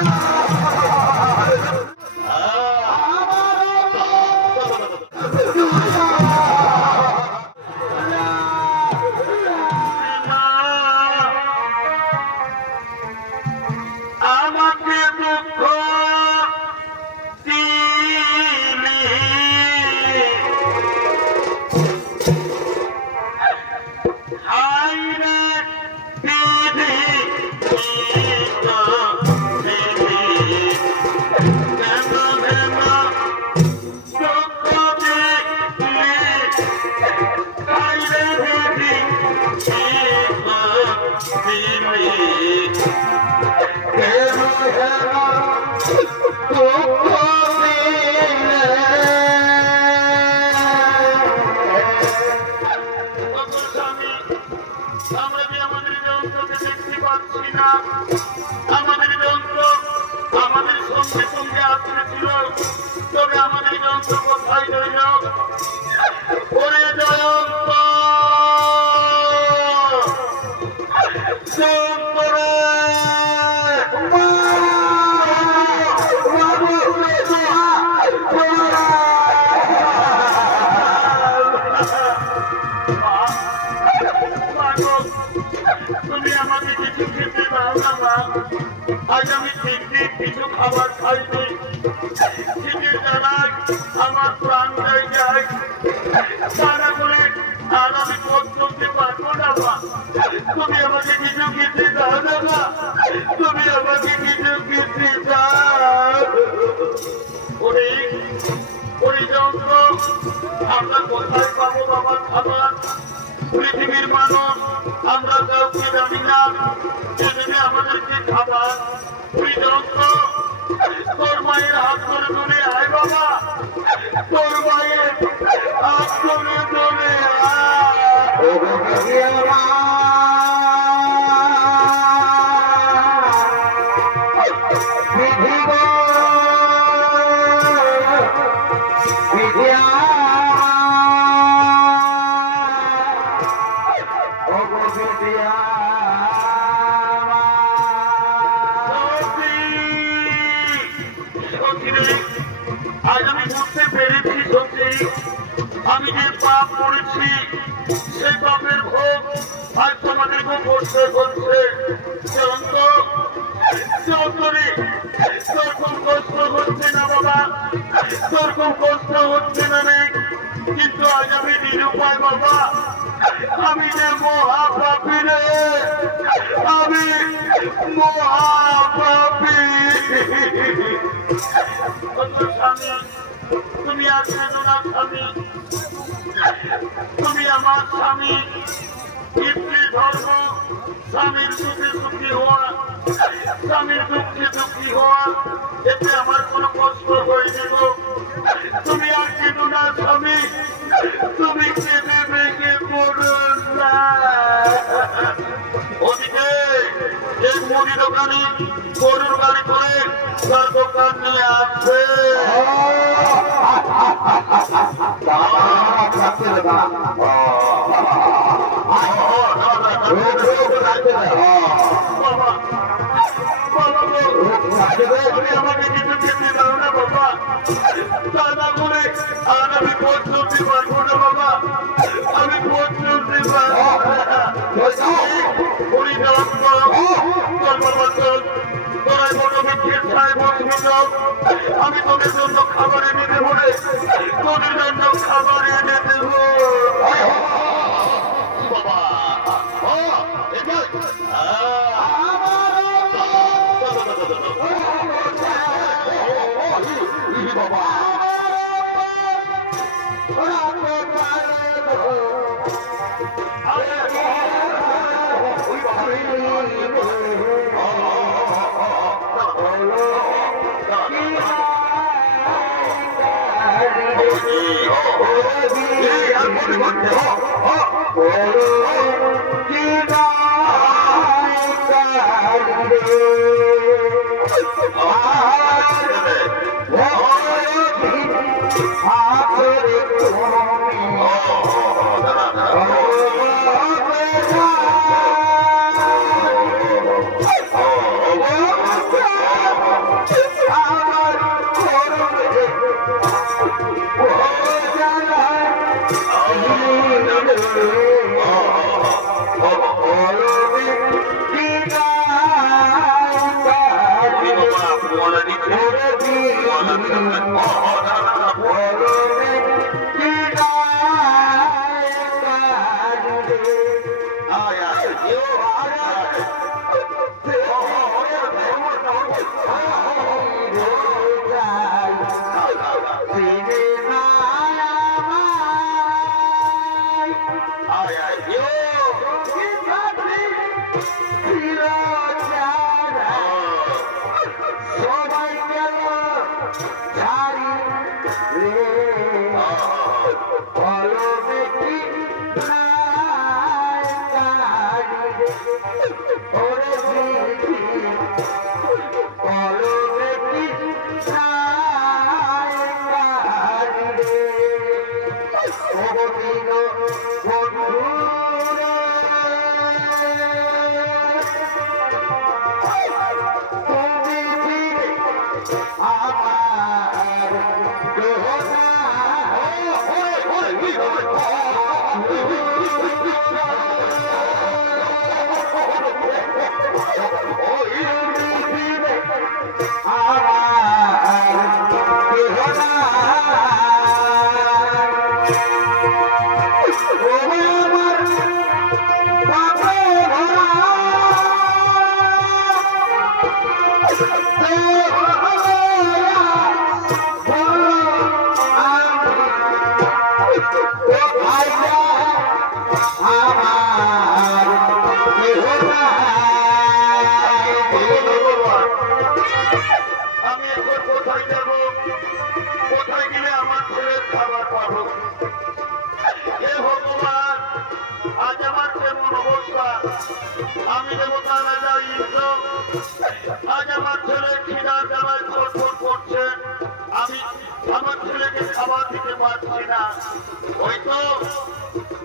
আমাকে খেতে না মা আজ আমি ঠিক কিছু খাবার খাইনি শীতের জ্বালায় আমার প্রাণ হয়ে যায় সারা করে আর আমি পথ চলতে পারব না মা তুমি আমাকে কিছু খেতে দাও না মা তুমি আমাকে কিছু খেতে দাও ওরে ওরে যন্ত্র আমরা কোথায় পাবো বাবার খাবার পৃথিবীর মানুষ আমরা কাউকে জানি না। সেদিনে আমাদেরকে খাবার। যন্ত্র তোর মায়ের হাত ধরে ধরে আয় বাবা। তোর মায়ের হাত ধরে ধরে আয়। আমি যে মহাপাপী রে আমি মহাপাপী স্বামী তুমি আর না স্বামী? তুমি আমার স্বামী। পিতৃ ধর্ম, স্বামীর সুখে সুখী হওয়া। স্বামীর দুঃখে দুঃখী হওয়া, এতে আমার কোনো কষ্ট হয়নি গো। তুমি আর কেন না স্বামী? তুমি কেঁদে ভেঙে পড়ো ওদিকে এই মুড়ি দোকানি গরুর গাড়ি করে তার দোকান নিয়ে আসছে বাবা বাবা চল বড় মিথ্যের ছায় চল আমি তোদের জন্য খাবার এনে দেবো রে। তোদের জন্য খাবার এনে দেবো। Oh, Thank you.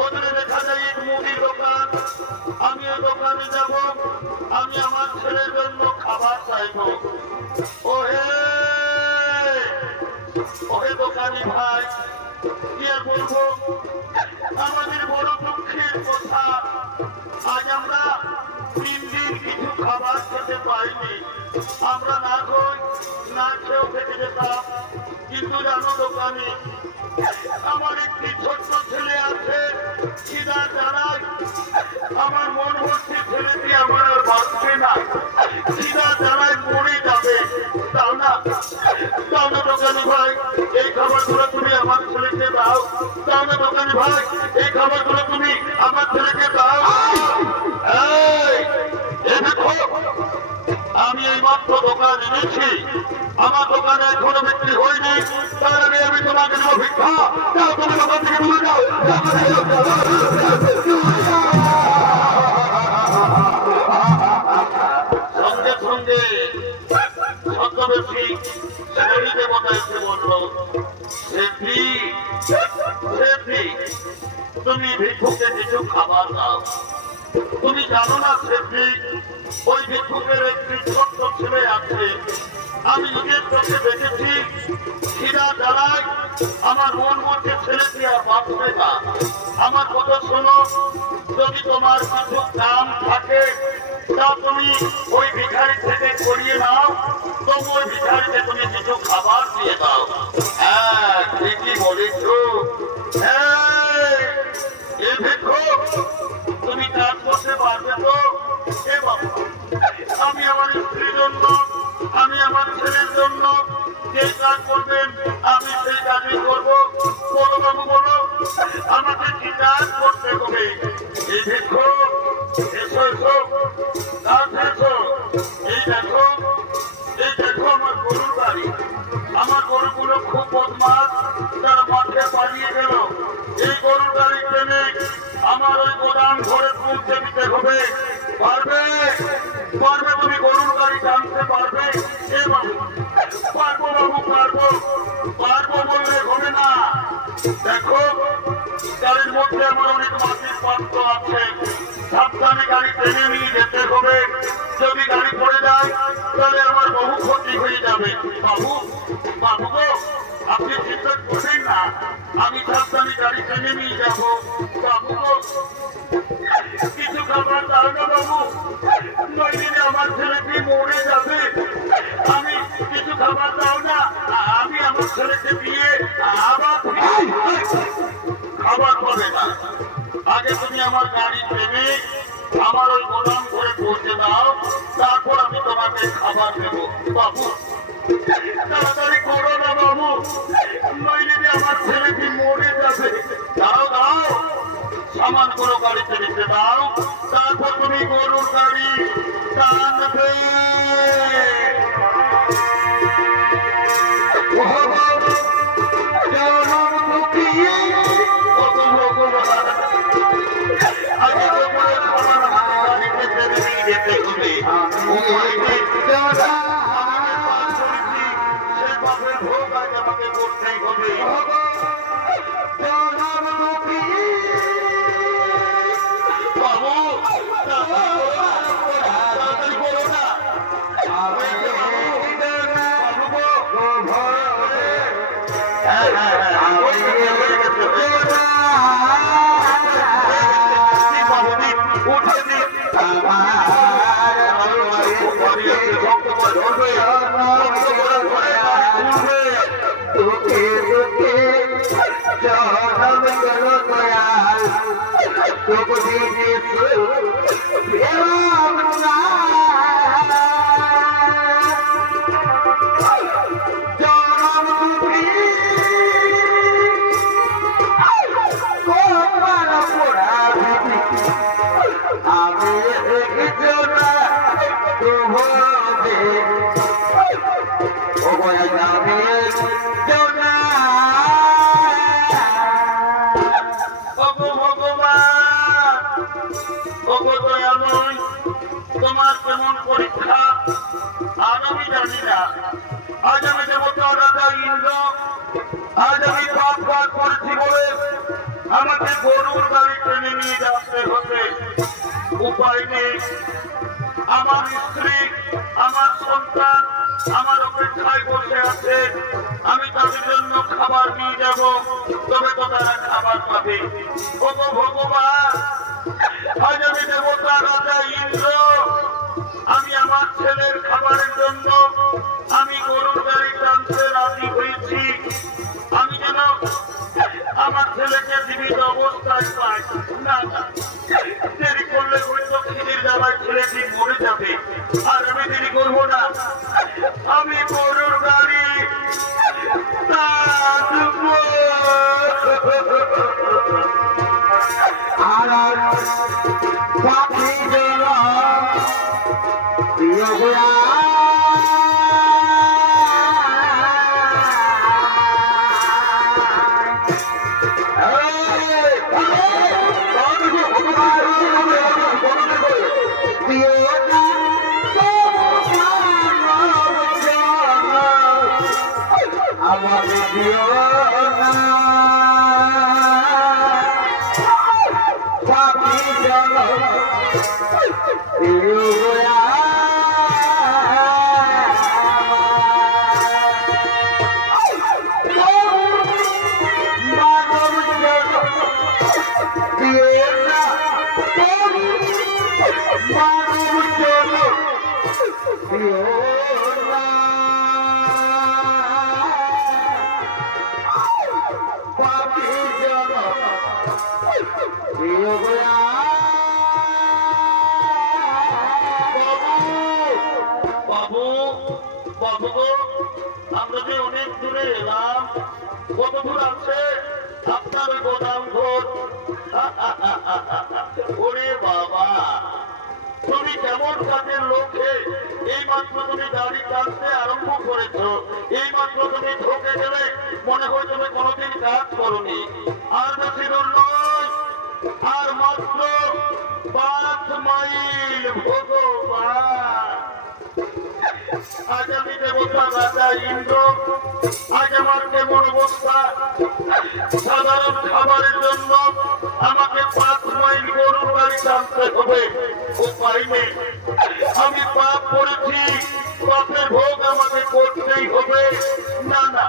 ওদের দেখা যায় এক দোকান, আমি দোকানে যাব, আমি আমার ছেলের জন্য খাবার চাইব। ওহে ওহে দোকানি ভাই, কি আর বলব? কিন্তু জানো দোকানি। আমার একটি ছোট্ট ছেলে আছে আমার মন ভর্তি ছেলেটি আমার আর বাঁচবে না। খিদা জানাই মরে যাবে। তাও না তাও না দোকানি ভাই, এই খাবারগুলো তুমি আমার ছেলেকে দাও। তাও না দোকানি ভাই, এই খাবারগুলো তুমি আমার ছেলেকে দাও। মাত্র দোকান এনেছি। আমার দোকানে এখনও বিক্রি হয়নি। তার আগে আমি তোমাকে দেবো ভিক্ষা। তুমি সঙ্গে সঙ্গে তুমি ভিক্ষুকে কিছু খাবার দাও। তুমি জানো না সেফি ওই ভিক্ষুকের একটি ছোট্ট ছেলে আছে। আমি নিজের চোখে দেখেছি। খিদা জ্বালায় আমার মন বলছে ছেলেটি আর বাঁচবে না আমার কথা শোনো, যদি তোমার কিছু কাম থাকে, তা তুমি ওই ভিখারি থেকে করিয়ে নাও। তবু ওই ভিখারিতে তুমি কিছু খাবার দিয়ে দাও। হ্যাঁ ঠিকই বলেছ। হ্যাঁ জন্য যে কাজ করবেন, আমি সেই কাজই করব। বলো বাবু, বলো। আমাকে কি কাজ করতে হবে? দেখো গরুর বাড়ি। আমার গরুগুলো খুব বদমাস তারা মাঠে পালিয়ে গেল। এই গরুর গাড়ি টেনে আমার ওই গোদাম ঘরে পৌঁছে দিতে হবে। পারবে? পারবে তুমি গরুর গাড়ি টানতে পারবে? এ বাবু পারব বাবু, পারব। পারব বললে হবে না। দেখো গাড়ির মধ্যে আমার অনেক মাটির পাত্র আছে। সাবধানে গাড়ি টেনে নিয়ে যেতে হবে। যদি গাড়ি পড়ে যায়, তাহলে আমার বহু ক্ষতি হয়ে যাবে। বাবু বাবু গো, আপনি চিন্তা করবেন না। আমি সাবধানে গাড়ি টেনে নিয়ে যাব। বাবু গো, কিছু খাবার দাও না বাবু। নইলে আমার ছেলেটি মরে যাবে। ছেলেকে দিয়ে আবার খাবার না। আগে তুমি আমার গাড়ি ট্রেনে আমার ওই গোদাম করে পৌঁছে দাও, তারপর আমি তোমাকে খাবার দেবো। বাবু, তাড়াতাড়ি করো না বাবু। নইলে আমার ছেলেটি মরে যাবে। দাও দাও। সামান কোনো গাড়িতে রেখে দাও। তারপর তুমি গরুর গাড়ি টানবে। হবে উপায় নেই আমার স্ত্রী, আমার সন্তান আমার অপেক্ষায় বসে আছে। আমি তাদের জন্য খাবার নিয়ে যাব, তবে তো তারা খাবার পাবে। ওগো ভগবান আমি দেবতা রাজা ইন্দ্র। আমি আমার ছেলের খাবারের জন্য আমি গরুর গাড়ি টানতে রাজি হয়েছি। আমি যেন আমার ছেলেকে জীবিত অবস্থায় পাই। না। যাবে। আর আমি দেরি করব না। আমি গরুর আমরা যে অনেক দূরে এলাম কত আছে আপনার গোদাম ঘর ওরে বাবা তুমি কেমন কাজের লোকে এই মাত্র তুমি গাড়ি টানতে আরম্ভ করেছ। এই মাত্র তুমি ঢোকে গেলে মনে হয় তুমি কোনোদিন কাজ করনি। আর বেশি নয়। আর মাত্র পাঁচ মাইল ভগবান। আজ আমি দেবতা রাজা ইন্দ্র, আজ আমার কেমন অবস্থা? সাধারণ খাবারের জন্য আমাকে পাঁচ মাইল গরুর গাড়ি টানতে হবে। ও পাইনি আমি পাপ করেছি, পাপের ভোগ আমাকে করতেই হবে। না না,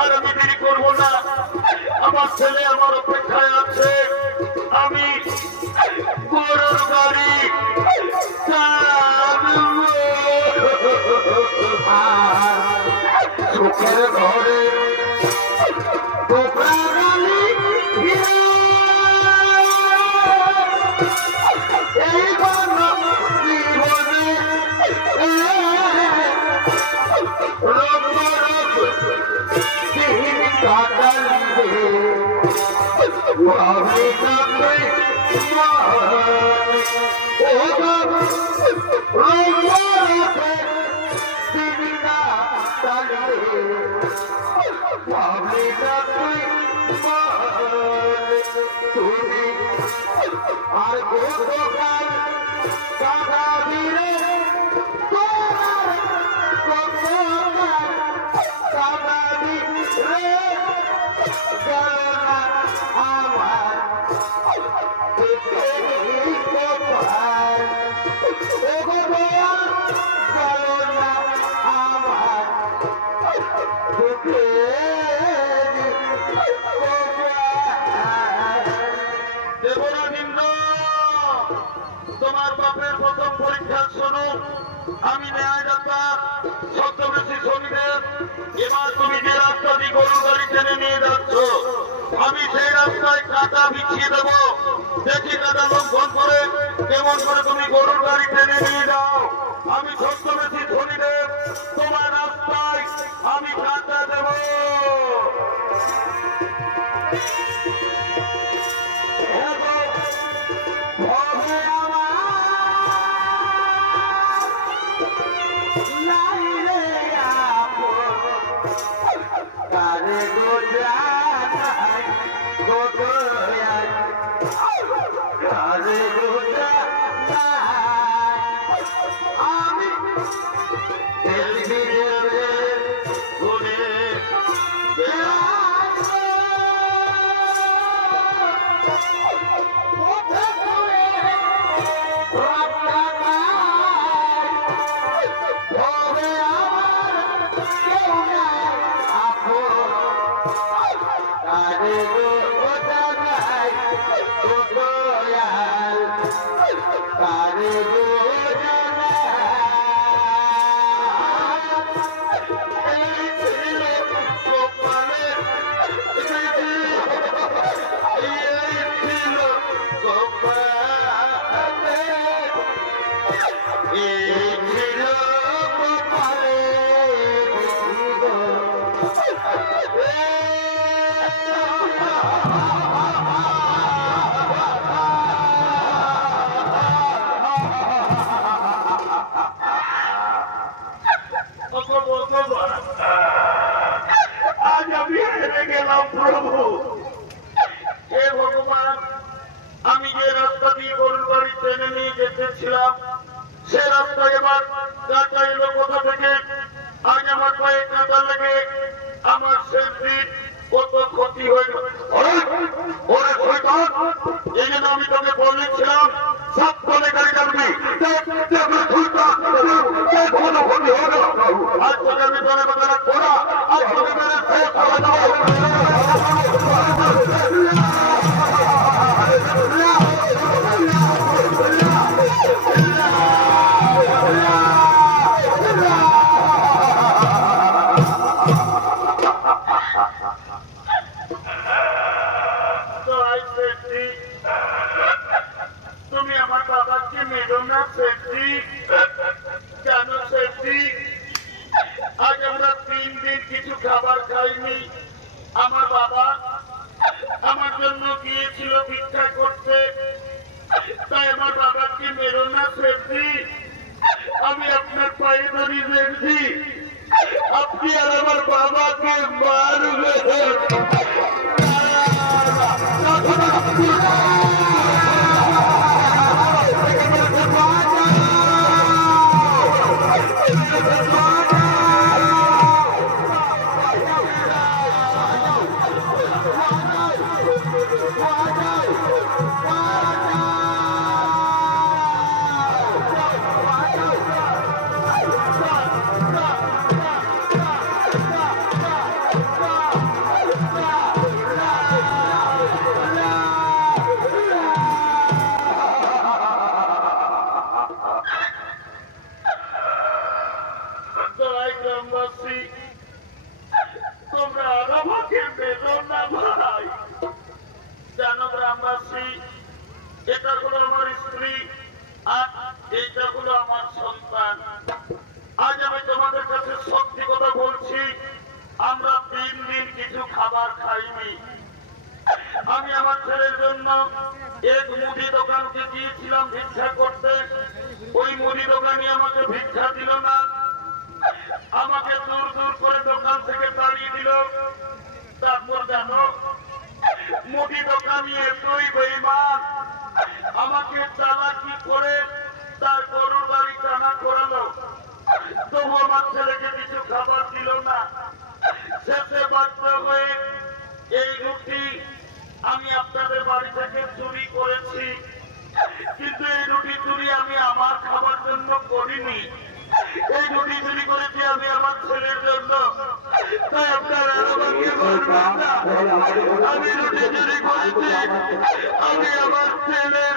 আর আমি দেরি করব না। আমার ছেলে আমার অপেক্ষায় আছে। আমি গরুর গাড়ি সুখের ঘরে হবে আমি এবার তুমি যে রাস্তা দিয়ে গাড়ি টেনে নিয়ে যাচ্ছ, আমি সেই রাস্তায় কাঁটা বিছিয়ে দেবো। দেখি কাঁটা লঙ্ঘন করে কেমন করে তুমি গরুর গাড়ি টেনে নিয়ে যাও। আমি সত্যবেশী Thank you. আজ আমি হেরে গেলাম প্রভু। হে ভগবান, আমি যে রাস্তা দিয়ে গরুর বাড়ি ট্রেনে নিয়ে যেতেছিলাম সে রাস্তা এবার যা চাইলো কোথা থেকে করিনি। এই দুটি চুরি করেছি আমি আমার ছেলের জন্য। তাই আপনারা আমি রুটি চুরি করেছি। আমি আমার ছেলের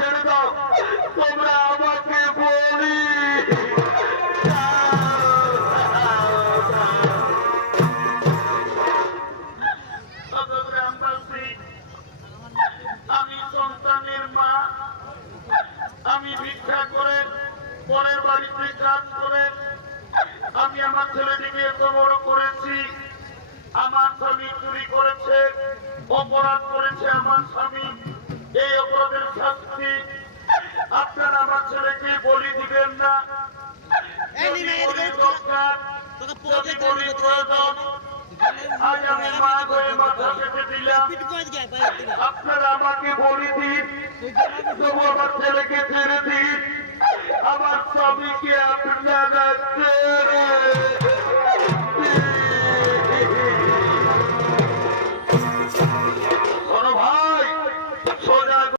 ছেড়ে দাও তোমরা আমাকে বলি। সন্তানের মা। আমি ভিক্ষা করে পরের বাড়িতে কাজ করে আমি আমার ছেলেটিকে এত বড় করেছি। আমার স্বামী চুরি করেছে, অপরাধ করেছে আমার স্বামী। এই অপরাধের শাস্তি আপনারা আমার ছেলেকে বলি দিবেন না। আপনারা আমাকে বলে দিন। তবু আমার ছেলেকে ছেড়ে দিন। আমার স্বামীকে আপনারা ছেড়ে